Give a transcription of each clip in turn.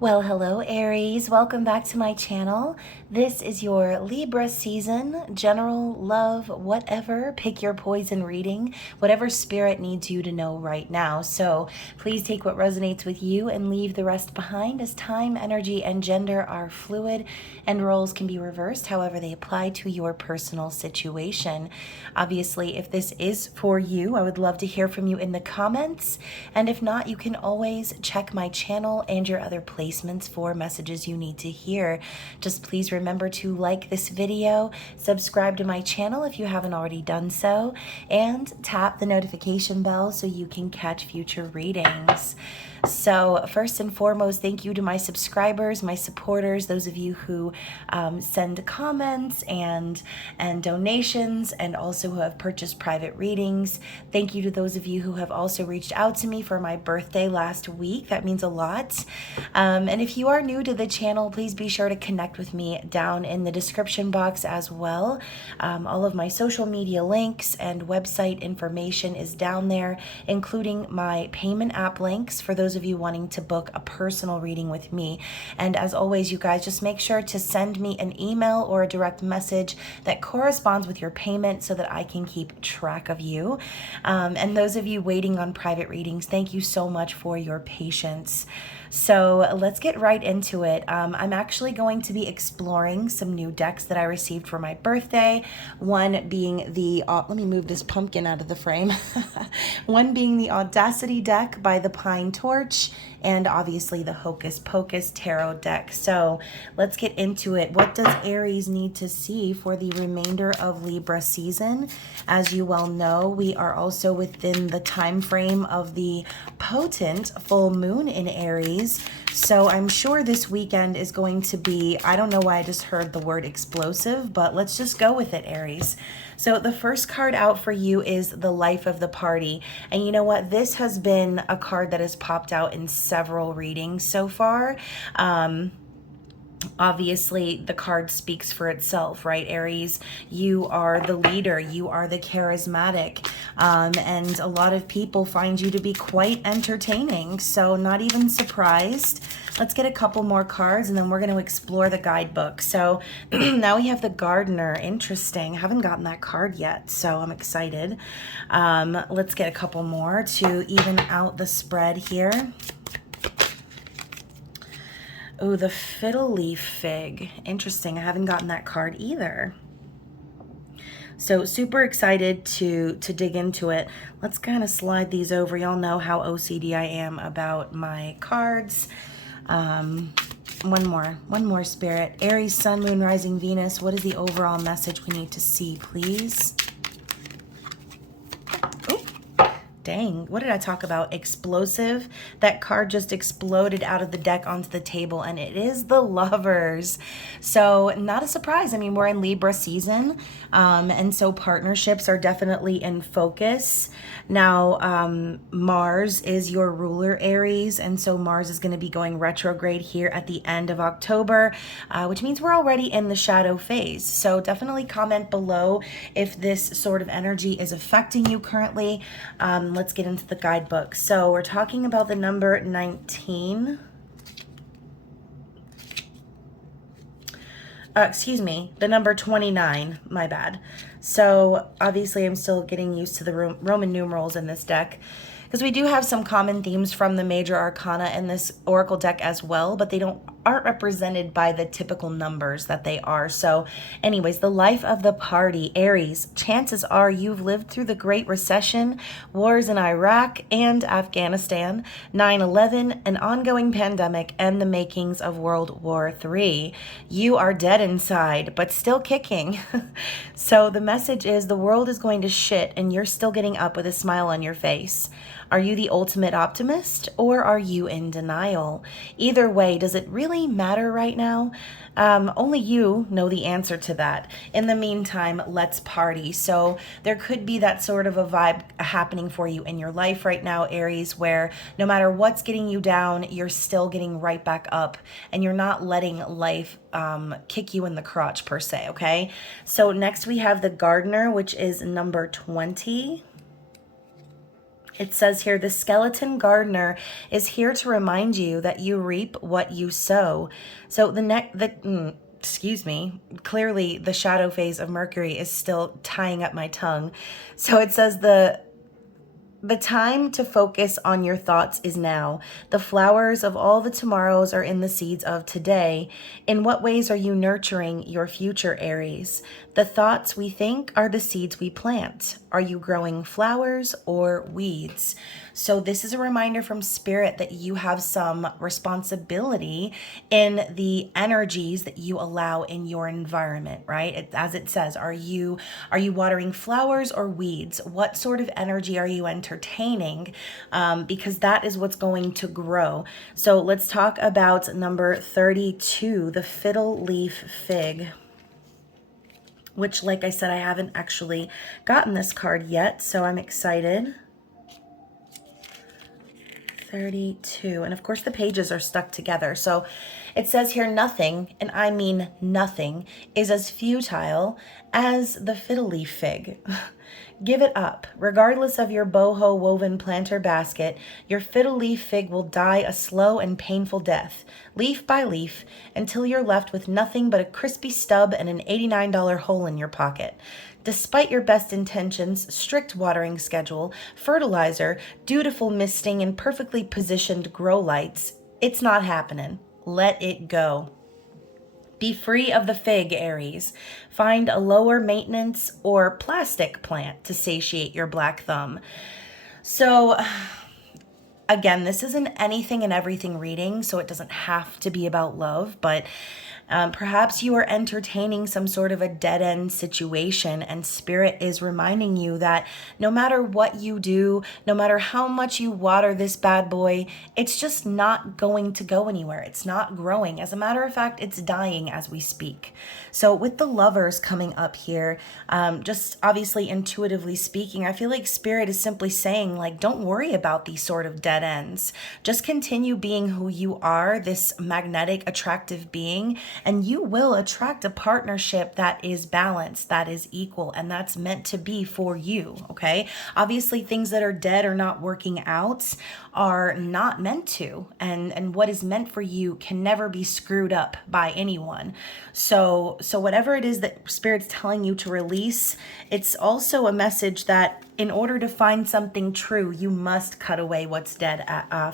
Well, hello Aries, welcome back to my channel. This is your Libra season, general, love, whatever, pick your poison reading, whatever spirit needs you to know right now. So please take what resonates with you and leave the rest behind, as time, energy, and gender are fluid and roles can be reversed however they apply to your personal situation. Obviously, if this is for you, I would love to hear from you in the comments. And if not, you can always check my channel and your other placements for messages you need to hear. Just please remember to like this video, subscribe to my channel if you haven't already done so, and tap the notification bell so you can catch future readings. So first and foremost, thank you to my subscribers, my supporters, those of you who send comments and donations, and also who have purchased private readings. Thank you to those of you who have also reached out to me for my birthday last week. That means a lot. And if you are new to the channel, please be sure to connect with me down in the description box as well. All of my social media links and website information is down there, including my payment app links for those of you wanting to book a personal reading with me. And as always, you guys, just make sure to send me an email or a direct message that corresponds with your payment so that I can keep track of you. And those of you waiting on private readings, thank you so much for your patience. So let's get right into it. I'm actually going to be exploring some new decks that I received for my birthday. One being the, let me move this pumpkin out of the frame. One being the Audacity deck by the Pine Torch, and obviously the Hocus Pocus Tarot deck. So let's get into it. What does Aries need to see for the remainder of Libra season? As you well know, we are also within the time frame of the potent full moon in Aries. So I'm sure this weekend is going to be, I don't know why I just heard the word explosive, but let's just go with it, Aries. So the first card out for you is the Life of the Party. And you know what? This has been a card that has popped out in several readings so far. Obviously, the card speaks for itself, right, Aries? You are the leader. You are the charismatic. And a lot of people find you to be quite entertaining. So not even surprised. Let's get a couple more cards and then we're going to explore the guidebook. So now we have the Gardener. Interesting. I haven't gotten that card yet, so I'm excited. Let's get a couple more to even out the spread here. Oh, the Fiddle Leaf Fig. Interesting. I haven't gotten that card either. So super excited to dig into it. Let's kind of slide these over. Y'all know how OCD I am about my cards. One more, Spirit. Aries, Sun, Moon, Rising, Venus. What is the overall message we need to see, please? Dang, what did I talk about? Explosive. That card just exploded out of the deck onto the table, and it is the Lovers. So not a surprise. I mean, we're in Libra season, and so partnerships are definitely in focus. Now, Mars is your ruler, Aries, and so Mars is going to be going retrograde here at the end of October, which means we're already in the shadow phase. So definitely comment below if this sort of energy is affecting you currently. Let's get into the guidebook. So we're talking about the number 19. Excuse me, the number 29, my bad. So obviously I'm still getting used to the Roman numerals in this deck, because we do have some common themes from the major arcana in this oracle deck as well, but they aren't represented by the typical numbers that they are. So anyways, the Life of the Party, Aries. Chances are you've lived through the Great Recession, wars in Iraq and Afghanistan, 9/11, an ongoing pandemic, and the makings of World War III. You are dead inside, but still kicking. So the message is the world is going to shit and you're still getting up with a smile on your face. Are you the ultimate optimist, or are you in denial? Either way, does it really matter right now? Only you know the answer to that. In the meantime, let's party. So there could be that sort of a vibe happening for you in your life right now, Aries, where no matter what's getting you down, you're still getting right back up, and you're not letting life kick you in the crotch per se, okay? So next we have the Gardener, which is number 20. It says here, the skeleton gardener is here to remind you that you reap what you sow. So excuse me, clearly the shadow phase of Mercury is still tying up my tongue. So it says the time to focus on your thoughts is now. The flowers of all the tomorrows are in the seeds of today. In what ways are you nurturing your future, Aries? The thoughts we think are the seeds we plant. Are you growing flowers or weeds? So this is a reminder from Spirit that you have some responsibility in the energies that you allow in your environment, right? As it says, are you watering flowers or weeds? What sort of energy are you entertaining? Because that is what's going to grow. So let's talk about number 32, the fiddle leaf fig, which, like I said, I haven't actually gotten this card yet, so I'm excited. 32, and of course the pages are stuck together. So it says here, nothing, and I mean nothing, is as futile as the fiddle leaf fig. Give it up. Regardless of your boho woven planter basket, your fiddle leaf fig will die a slow and painful death, leaf by leaf, until you're left with nothing but a crispy stub and an $89 hole in your pocket. Despite your best intentions, strict watering schedule, fertilizer, dutiful misting, and perfectly positioned grow lights, it's not happening. Let it go. Be free of the fig, Aries. Find a lower maintenance or plastic plant to satiate your black thumb. So again, this isn't anything and everything reading, so it doesn't have to be about love, but perhaps you are entertaining some sort of a dead-end situation, and Spirit is reminding you that no matter what you do, no matter how much you water this bad boy, it's just not going to go anywhere. It's not growing. As a matter of fact, it's dying as we speak. So with the Lovers coming up here, just obviously intuitively speaking, I feel like Spirit is simply saying, like, don't worry about these sort of dead ends. Just continue being who you are, this magnetic, attractive being, and you will attract a partnership that is balanced, that is equal, and that's meant to be for you, okay? Obviously, things that are dead or not working out are not meant to, and what is meant for you can never be screwed up by anyone. So whatever it is that Spirit's telling you to release, it's also a message that in order to find something true, you must cut away what's dead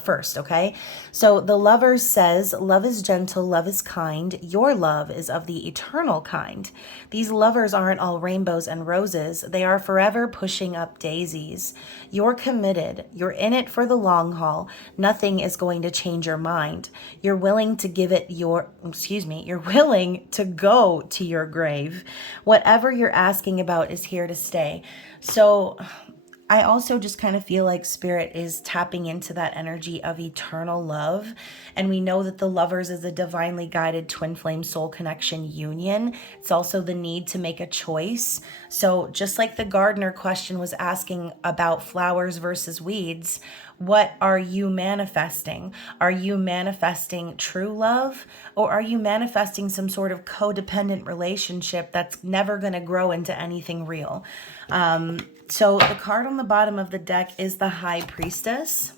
first, okay? So the Lover says, love is gentle, love is kind. Your love is of the eternal kind. These lovers aren't all rainbows and roses. They are forever pushing up daisies. You're committed. You're in it for the long haul. Nothing is going to change your mind. You're willing to you're willing to go to your grave. Whatever you're asking about is here to stay. So I also just kind of feel like Spirit is tapping into that energy of eternal love. And we know that the Lovers is a divinely guided twin flame soul connection union. It's also the need to make a choice. So just like the gardener question was asking about flowers versus weeds, what are you manifesting? Are you manifesting true love, or are you manifesting some sort of codependent relationship that's never going to grow into anything real? So the card on the bottom of the deck is the High Priestess,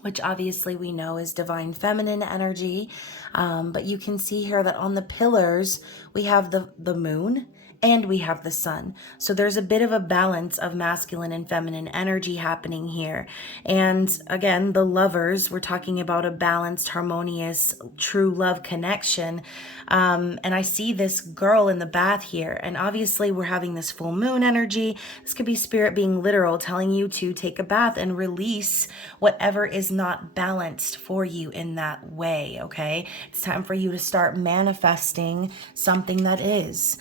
which obviously we know is divine feminine energy. But you can see here that on the pillars, we have the moon and we have the sun. So there's a bit of a balance of masculine and feminine energy happening here. And again, the Lovers, we're talking about a balanced, harmonious, true love connection. And I see this girl in the bath here. And obviously we're having this full moon energy. This could be Spirit being literal, telling you to take a bath and release whatever is not balanced for you in that way, okay? It's time for you to start manifesting something that is.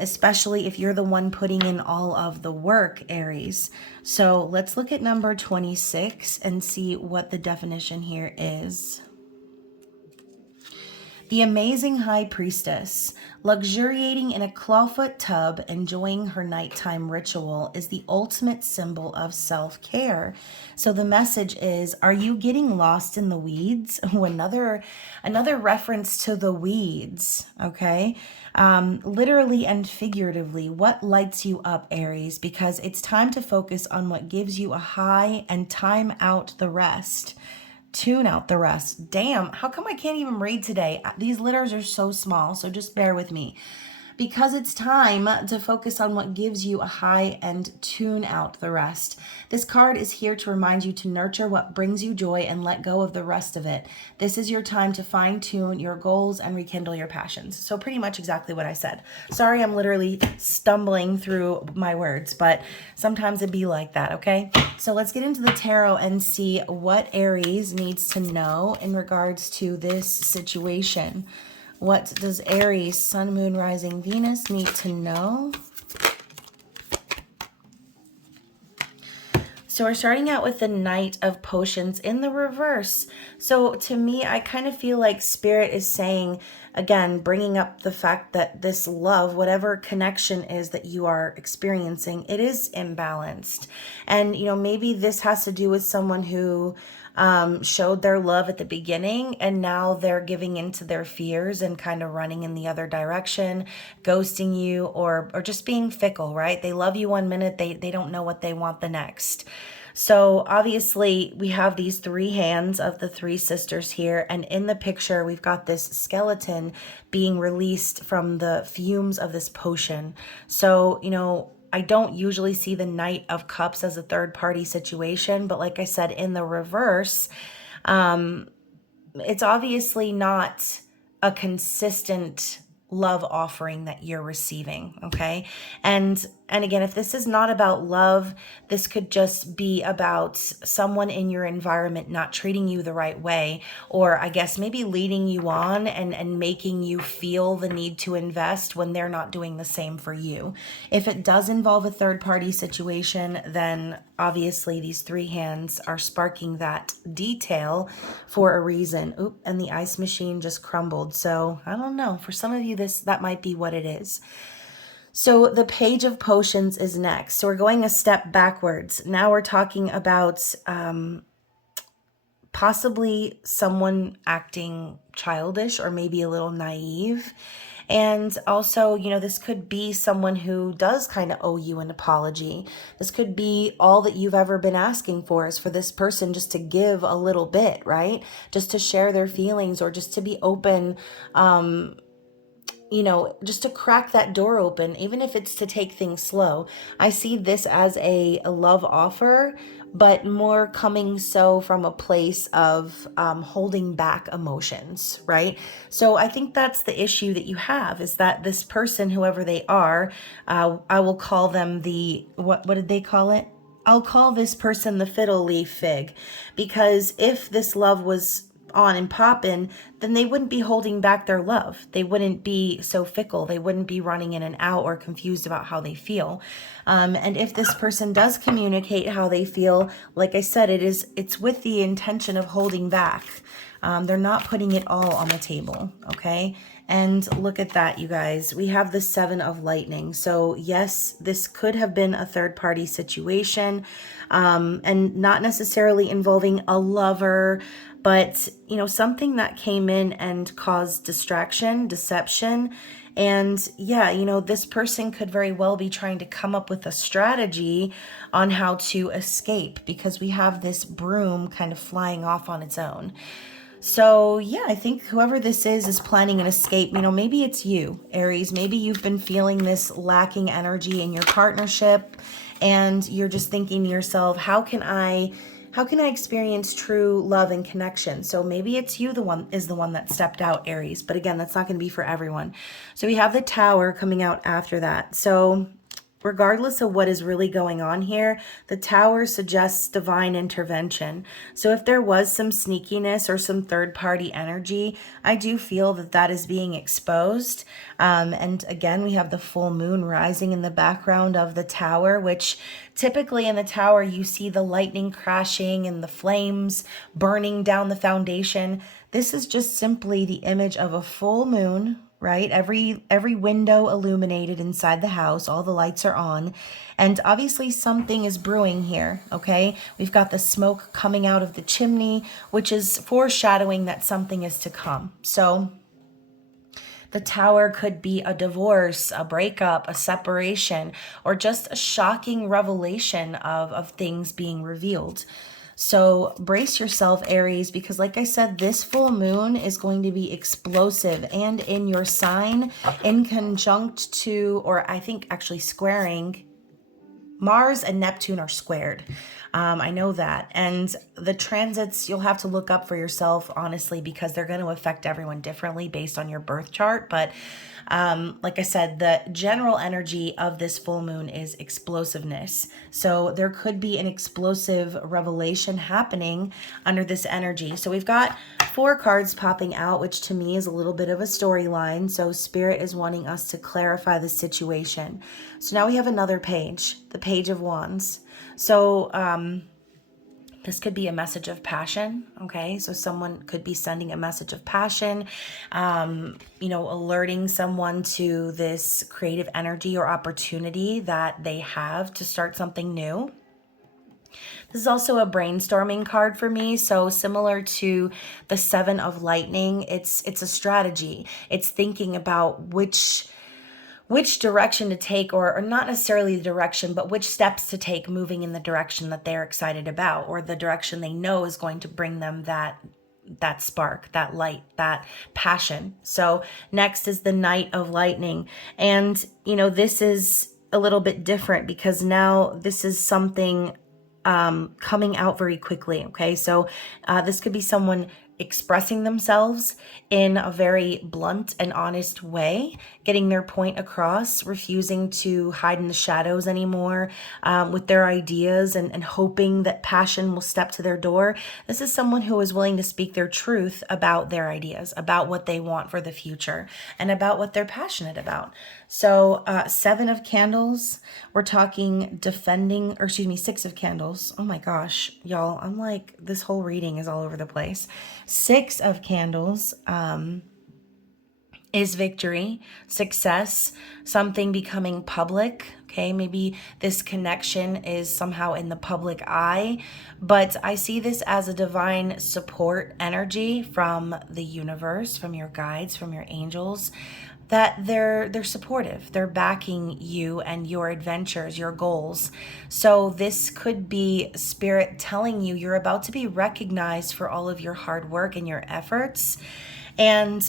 Especially if you're the one putting in all of the work, Aries. So let's look at number 26 and see what the definition here is. The amazing high priestess, luxuriating in a clawfoot tub, enjoying her nighttime ritual, is the ultimate symbol of self-care. So the message is, are you getting lost in the weeds? another reference to the weeds, okay? Literally and figuratively, what lights you up, Aries? Because it's time to focus on what gives you a high and time out the rest. Tune out the rest. Damn, how come I can't even read today? These letters are so small, so just bear with me. Because it's time to focus on what gives you a high and tune out the rest. This card is here to remind you to nurture what brings you joy and let go of the rest of it. This is your time to fine-tune your goals and rekindle your passions. So pretty much exactly what I said. Sorry, I'm literally stumbling through my words, but sometimes it be like that, okay? So let's get into the tarot and see what Aries needs to know in regards to this situation. What does Aries, Sun, Moon, Rising, Venus need to know? So we're starting out with the Knight of Potions in the reverse. So to me, I kind of feel like Spirit is saying, again, bringing up the fact that this love, whatever connection is that you are experiencing, it is imbalanced. And, you know, maybe this has to do with someone who showed their love at the beginning and now they're giving into their fears and kind of running in the other direction, ghosting you, or just being fickle, right? They love you one minute, they don't know what they want the next. So obviously we have these three hands of the three sisters here, and in the picture we've got this skeleton being released from the fumes of this potion. So, you know, I don't usually see the Knight of Cups as a third party situation, but like I said, in the reverse, it's obviously not a consistent love offering that you're receiving, okay? And again, if this is not about love, this could just be about someone in your environment not treating you the right way, or I guess maybe leading you on and making you feel the need to invest when they're not doing the same for you. If it does involve a third party situation, then obviously these three hands are sparking that detail for a reason. Oop, and the ice machine just crumbled. So I don't know, for some of you, that might be what it is. So the Page of Potions is next. So we're going a step backwards. Now we're talking about possibly someone acting childish or maybe a little naive. And also, you know, this could be someone who does kind of owe you an apology. This could be all that you've ever been asking for, is for this person just to give a little bit, right? Just to share their feelings, or just to be open, you know, just to crack that door open, even if it's to take things slow. I see this as a love offer, but more coming so from a place of holding back emotions, right? So I think that's the issue that you have, is that this person, whoever they are, I will call them the, what did they call it? I'll call this person the fiddle leaf fig, because if this love was on and poppin', then they wouldn't be holding back their love. They wouldn't be so fickle. They wouldn't be running in and out or confused about how they feel. And if this person does communicate how they feel, like I said, it's with the intention of holding back. They're not putting it all on the table, okay? And look at that, you guys. We have the Seven of Lightning. So yes, this could have been a third-party situation, and not necessarily involving a lover, but, you know, something that came in and caused distraction, deception. And yeah, you know, this person could very well be trying to come up with a strategy on how to escape, because we have this broom kind of flying off on its own. So yeah, I think whoever this is planning an escape. You know, maybe it's you, Aries. Maybe you've been feeling this lacking energy in your partnership, and you're just thinking to yourself, how can I experience true love and connection? So maybe it's you the one that stepped out, Aries. But again, that's not going to be for everyone. So we have the Tower coming out after that. So regardless of what is really going on here, the Tower suggests divine intervention. So if there was some sneakiness or some third-party energy, I do feel that that is being exposed. And again, we have the full moon rising in the background of the Tower, which typically in the Tower, you see the lightning crashing and the flames burning down the foundation. This is just simply the image of a full moon, right? Every window illuminated inside the house, all the lights are on, and obviously something is brewing here, okay? We've got the smoke coming out of the chimney, which is foreshadowing that something is to come. So the Tower could be a divorce, a breakup, a separation, or just a shocking revelation of things being revealed. So brace yourself, Aries, because like I said, this full moon is going to be explosive and in your sign in conjunct to, or I think actually squaring, Mars and Neptune are squared. I know that. And the transits, you'll have to look up for yourself, honestly, because they're going to affect everyone differently based on your birth chart. But like I said, the general energy of this full moon is explosiveness. So there could be an explosive revelation happening under this energy. So we've got 4 cards popping out, which to me is a little bit of a storyline. So Spirit is wanting us to clarify the situation. So now we have another page, the Page of Wands. So this could be a message of passion, okay? So someone could be sending a message of passion, alerting someone to this creative energy or opportunity that they have to start something new. This is also a brainstorming card for me. So similar to the 7 of Lightning, it's a strategy. It's thinking about which direction to take, or not necessarily the direction, but which steps to take moving in the direction that they're excited about, or the direction they know is going to bring them that spark, that light, that passion. So next is the Knight of Lightning. And, this is a little bit different because now this is something coming out very quickly. Okay. So this could be someone expressing themselves in a very blunt and honest way, getting their point across, refusing to hide in the shadows anymore with their ideas and hoping that passion will step to their door. This is someone who is willing to speak their truth about their ideas, about what they want for the future, and about what they're passionate about. So 7 of Candles, we're talking defending, or excuse me, 6 of Candles. Oh my gosh, y'all, I'm like, this whole reading is all over the place. 6 of Candles is victory, success, something becoming public. Okay, maybe this connection is somehow in the public eye, but I see this as a divine support energy from the universe, from your guides, from your angels, that they're supportive. They're backing you and your adventures, your goals. So this could be Spirit telling you you're about to be recognized for all of your hard work and your efforts. And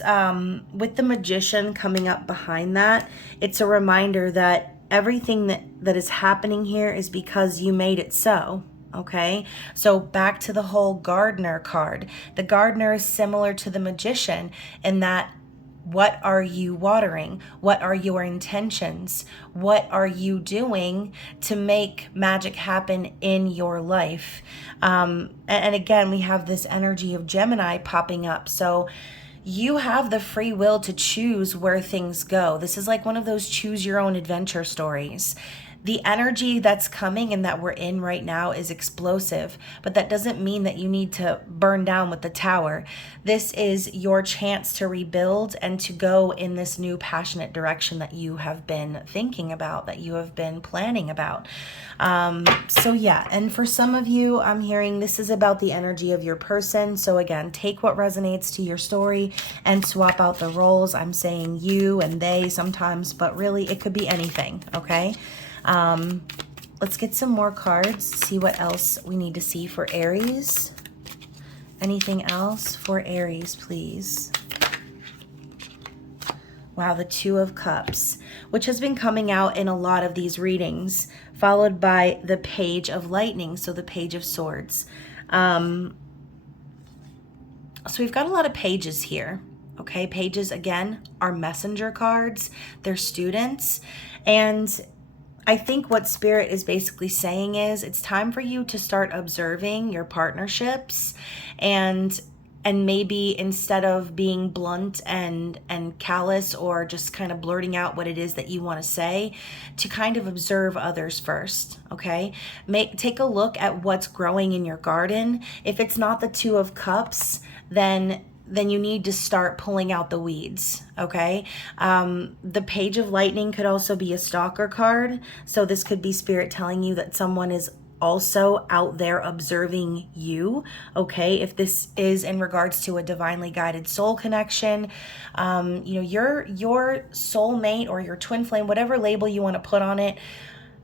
with the Magician coming up behind that, it's a reminder that everything that is happening here is because you made it so. Okay, so back to the whole Gardener card. The Gardener is similar to the Magician in that, what are you watering? What are your intentions? What are you doing to make magic happen in your life? And again, we have this energy of Gemini popping up. So you have the free will to choose where things go. This is like one of those choose your own adventure stories. The energy that's coming and that we're in right now is explosive, but that doesn't mean that you need to burn down with the Tower. This is your chance to rebuild and to go in this new passionate direction that you have been thinking about, that you have been planning about. So yeah, and for some of you, I'm hearing this is about the energy of your person. So again, take what resonates to your story and swap out the roles. I'm saying you and they sometimes, but really it could be anything, okay? Let's get some more cards, see what else we need to see for Aries. Anything else for Aries, please? Wow, the 2 of Cups, which has been coming out in a lot of these readings, followed by the Page of Lightning, so the Page of Swords. So we've got a lot of pages here. Okay, pages, again, are messenger cards. They're students. And I think what Spirit is basically saying is it's time for you to start observing your partnerships, and maybe instead of being blunt and callous, or just kind of blurting out what it is that you want to say, to kind of observe others first. Okay, take a look at what's growing in your garden. If it's not the Two of Cups, then you need to start pulling out the weeds. Okay, the Page of Lightning could also be a stalker card, so this could be Spirit telling you that someone is also out there observing you. Okay, if this is in regards to a divinely guided soul connection, you know, your soulmate or your twin flame, whatever label you want to put on it,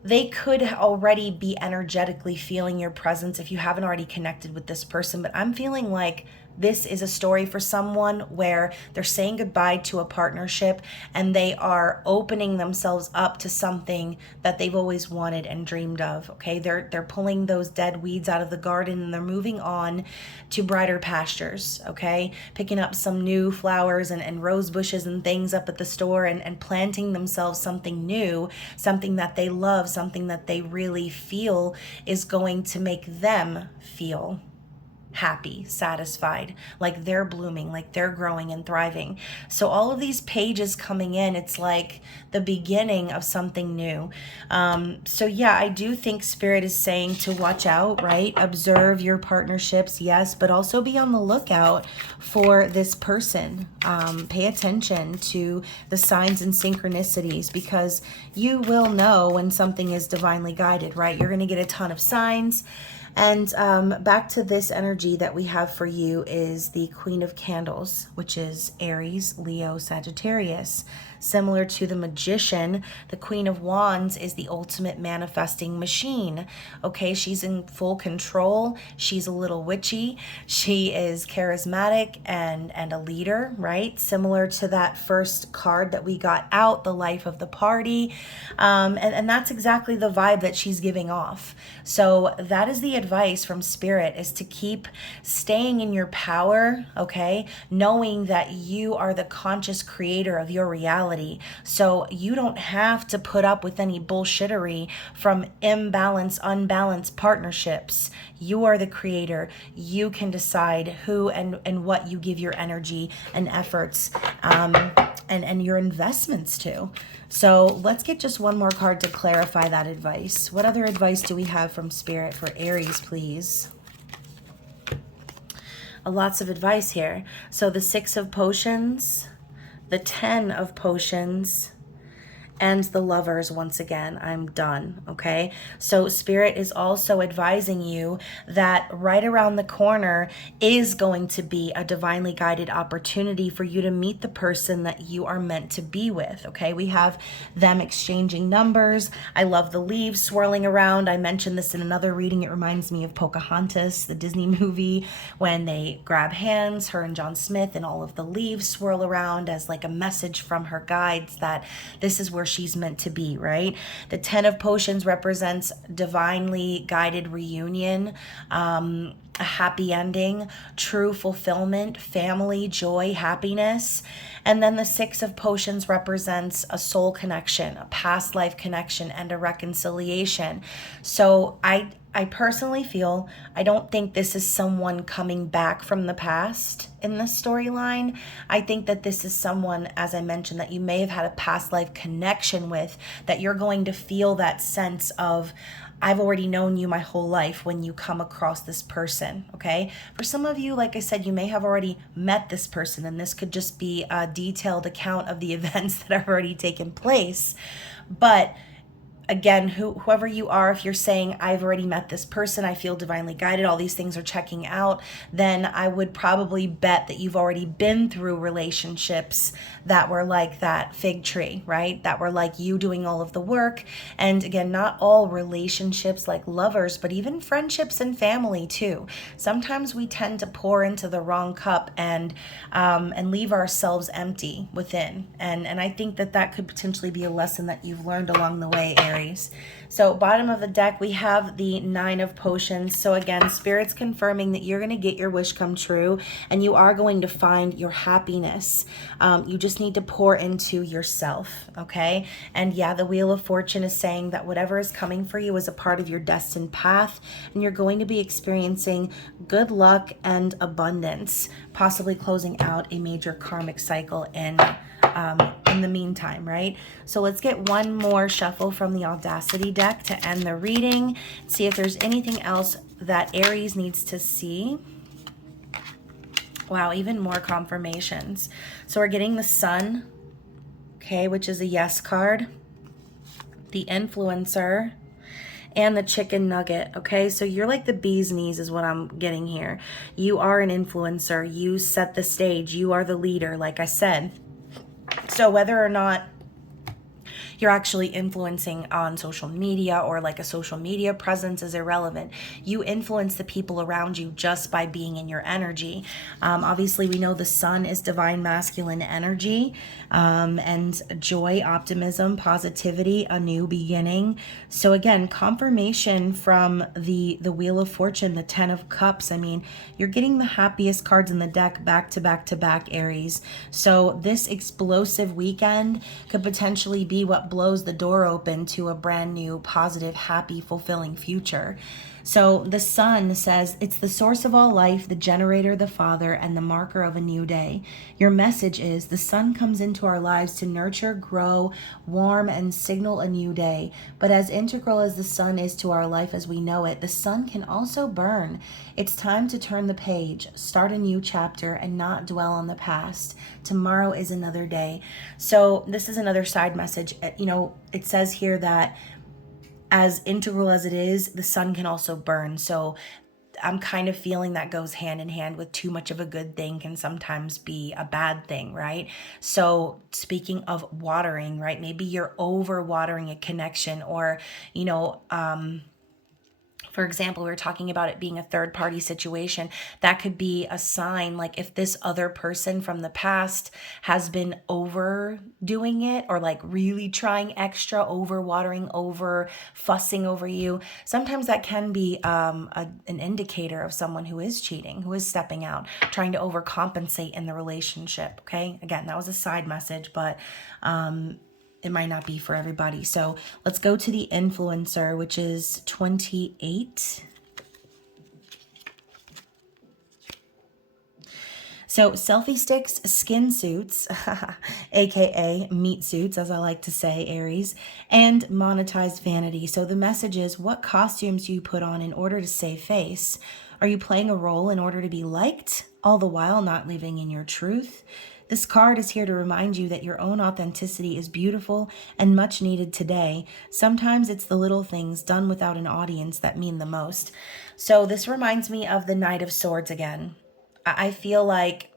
they could already be energetically feeling your presence if you haven't already connected with this person. But I'm feeling like this is a story for someone where they're saying goodbye to a partnership and they are opening themselves up to something that they've always wanted and dreamed of. Okay, they're pulling those dead weeds out of the garden and they're moving on to brighter pastures. Okay, picking up some new flowers and rose bushes and things up at the store, and planting themselves something new, something that they love, something that they really feel is going to make them feel happy, satisfied, like they're blooming, like they're growing and thriving. So all of these pages coming in, it's like the beginning of something new. So yeah, I do think Spirit is saying to watch out, right? Observe your partnerships, yes, but also be on the lookout for this person. Pay attention to the signs and synchronicities, because you will know when something is divinely guided, right? You're going to get a ton of signs. And back to this energy that we have for you is the Queen of Candles, which is Aries, Leo, Sagittarius. Similar to the Magician, the Queen of Wands is the ultimate manifesting machine. Okay, she's in full control. She's a little witchy. She is charismatic and a leader, right? Similar to that first card that we got out, the life of the party. And that's exactly the vibe that she's giving off. So that is the advice from Spirit, is to keep staying in your power, okay? Knowing that you are the conscious creator of your reality. So you don't have to put up with any bullshittery from imbalanced, unbalanced partnerships. You are the creator. You can decide who and what you give your energy and efforts and your investments to. So let's get just one more card to clarify that advice. What other advice do we have from Spirit for Aries, please? Lots of advice here. So the Six of Potions, the 10 of Potions, and the Lovers. Once again, I'm done. Okay, so Spirit is also advising you that right around the corner is going to be a divinely guided opportunity for you to meet the person that you are meant to be with. Okay, we have them exchanging numbers. I love the leaves swirling around. I mentioned this in another reading. It reminds me of Pocahontas, the Disney movie, when they grab hands, her and John Smith, and all of the leaves swirl around as like a message from her guides that this is where she's meant to be, right? The 10 of Potions represents divinely guided reunion, a happy ending, true fulfillment, family, joy, happiness. And then the Six of Potions represents a soul connection, a past life connection, and a reconciliation. So I personally feel, I don't think this is someone coming back from the past in this storyline. I think that this is someone, as I mentioned, that you may have had a past life connection with, that you're going to feel that sense of, I've already known you my whole life when you come across this person, okay? For some of you, like I said, you may have already met this person, and this could just be a detailed account of the events that have already taken place. But again, whoever you are, if you're saying, I've already met this person, I feel divinely guided, all these things are checking out, then I would probably bet that you've already been through relationships that were like that fig tree, right? That were like you doing all of the work. And again, not all relationships like lovers, but even friendships and family too. Sometimes we tend to pour into the wrong cup and leave ourselves empty within. And I think that could potentially be a lesson that you've learned along the way, Aries. Aries. So bottom of the deck, we have the Nine of Potions. So again, Spirit's confirming that you're going to get your wish come true and you are going to find your happiness. You just need to pour into yourself, okay? And yeah, the Wheel of Fortune is saying that whatever is coming for you is a part of your destined path, and you're going to be experiencing good luck and abundance, possibly closing out a major karmic cycle in the meantime, right? So let's get one more shuffle from the Audacity deck to end the reading. See if there's anything else that Aries needs to see. Wow, even more confirmations. So we're getting the Sun, okay, which is a yes card, the Influencer, and the Chicken Nugget, okay? So you're like the bee's knees is what I'm getting here. You are an influencer. You set the stage. You are the leader, like I said. So whether or not you're actually influencing on social media or like a social media presence is irrelevant. You influence the people around you just by being in your energy. Obviously, we know the Sun is divine masculine energy, and joy, optimism, positivity, a new beginning. So again, confirmation from the Wheel of Fortune, the Ten of Cups. I mean, you're getting the happiest cards in the deck back to back to back, Aries. So this explosive weekend could potentially be what blows the door open to a brand new, positive, happy, fulfilling future. So the Sun says, it's the source of all life, the generator, the father, and the marker of a new day. Your message is the Sun comes into our lives to nurture, grow, warm, and signal a new day. But as integral as the Sun is to our life as we know it, the Sun can also burn. It's time to turn the page, start a new chapter, and not dwell on the past. Tomorrow is another day. So this is another side message. You know, it says here that as integral as it is, the Sun can also burn. So I'm kind of feeling that goes hand in hand with too much of a good thing can sometimes be a bad thing, right? So speaking of watering, right? Maybe you're over watering a connection, or, you know, for example, we were talking about it being a third party situation. That could be a sign, like if this other person from the past has been overdoing it, or like really trying extra, over watering, over fussing over you. Sometimes that can be an indicator of someone who is cheating, who is stepping out, trying to overcompensate in the relationship. Okay. Again, that was a side message, but it might not be for everybody. So let's go to the Influencer, which is 28. So selfie sticks, skin suits, aka meat suits, as I like to say, Aries, and monetized vanity. So the message is, what costumes do you put on in order to save face? Are you playing a role in order to be liked, all the while not living in your truth? This card is here to remind you that your own authenticity is beautiful and much needed today. Sometimes it's the little things done without an audience that mean the most. So this reminds me of the Knight of Swords again. I feel like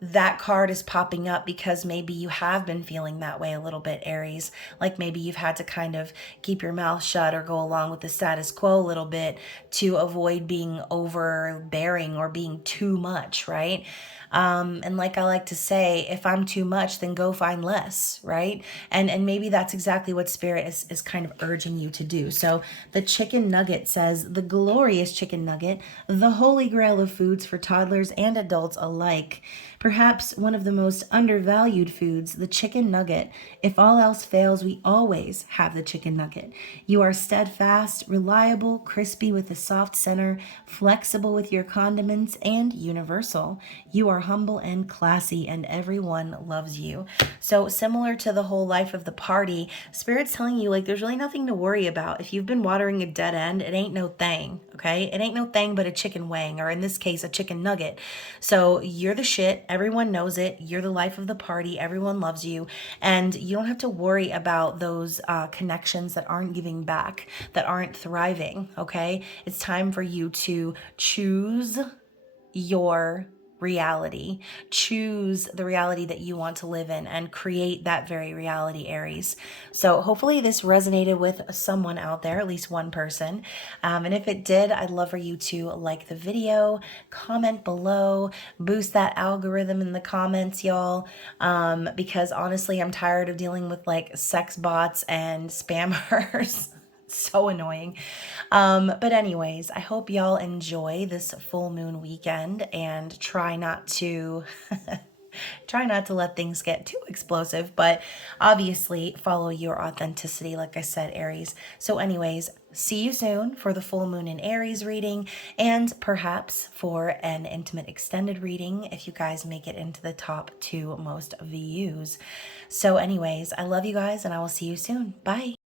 that card is popping up because maybe you have been feeling that way a little bit, Aries. Like maybe you've had to kind of keep your mouth shut or go along with the status quo a little bit to avoid being overbearing or being too much, right? And like I like to say, if I'm too much, then go find less, right? And maybe that's exactly what Spirit is kind of urging you to do. So the Chicken Nugget says, the glorious chicken nugget, the holy grail of foods for toddlers and adults alike. Perhaps one of the most undervalued foods, the chicken nugget. If all else fails, we always have the chicken nugget. You are steadfast, reliable, crispy with a soft center, flexible with your condiments, and universal. You are humble and classy, and everyone loves you. So similar to the whole life of the party, Spirit's telling you, like, there's really nothing to worry about. If you've been watering a dead end, it ain't no thing, okay? It ain't no thing but a chicken wing, or in this case, a chicken nugget. So you're the shit. Everyone knows it. You're the life of the party. Everyone loves you. And you don't have to worry about those connections that aren't giving back, that aren't thriving, okay? It's time for you to choose your reality. Choose the reality that you want to live in and create that very reality, Aries. So hopefully this resonated with someone out there, at least one person. And if it did, I'd love for you to like the video, comment below, boost that algorithm in the comments, y'all. Because honestly, I'm tired of dealing with like sex bots and spammers. So annoying. But anyways, I hope y'all enjoy this full moon weekend and try not to try not to let things get too explosive, but obviously follow your authenticity, like I said, Aries. So anyways, see you soon for the full moon in Aries reading, and perhaps for an intimate extended reading if you guys make it into the top 2 most views. So anyways, I love you guys and I will see you soon. Bye.